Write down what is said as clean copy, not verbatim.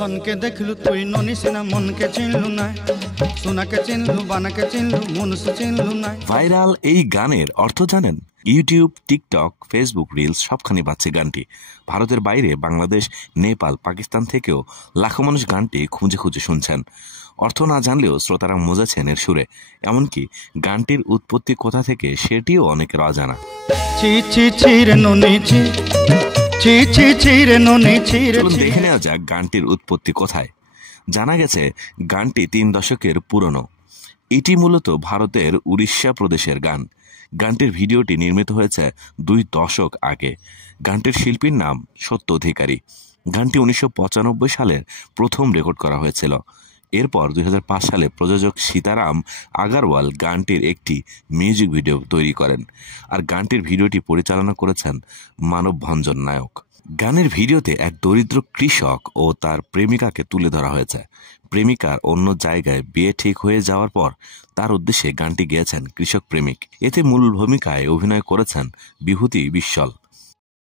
ধনকে দেখলু তুই ননিস না, মনকে চিনলু না, সোনাকে চিনলু, বানাকে চিনলু, মনুষ্য চিনলু না। ভাইরাল এই গানের অর্থ জানেন? ইউটিউব, টিকটক, ফেসবুক রিলস সবখানে বাজছে গানটি। ভারতের বাইরে বাংলাদেশ, নেপাল, পাকিস্তান থেকেও লাখো মানুষ গানটি খুঁজে খুঁজে শুনছেন। অর্থ না জানলেও শ্রোতারা মজাছেন এর সুরে। এমনকি গানটির উৎপত্তি কোথা থেকে সেটিও অনেকের অজানা। চলুন দেখে নেওয়া যাক গানটির উৎপত্তি কোথায়। জানা গেছে গানটি 3 দশকের পুরনো। এটি মূলত ভারতের উড়িষ্যা প্রদেশের গান। গানটির ভিডিওটি নির্মিত হয়েছে 2 দশক আগে। গানটির শিল্পীর নাম সত্য অধিকারী। গানটি 1995 সালের প্রথম রেকর্ড করা হয়েছিল। এরপর 2005 সালে প্রযোজক সীতারাম আগারওয়াল গানটির একটি মিউজিক ভিডিও তৈরি করেন। আর গানটির ভিডিওটি পরিচালনা করেছেন মানব ভঞ্জন নায়ক। গানের ভিডিওতে এক দরিদ্র কৃষক ও তার প্রেমিকাকে তুলে ধরা হয়েছে। প্রেমিকার অন্য জায়গায় বিয়ে ঠিক হয়ে যাওয়ার পর তার উদ্দেশ্যে গানটি গেয়েছেন কৃষক প্রেমিক। এতে মূল ভূমিকায় অভিনয় করেছেন বিভূতি বিশ্বল।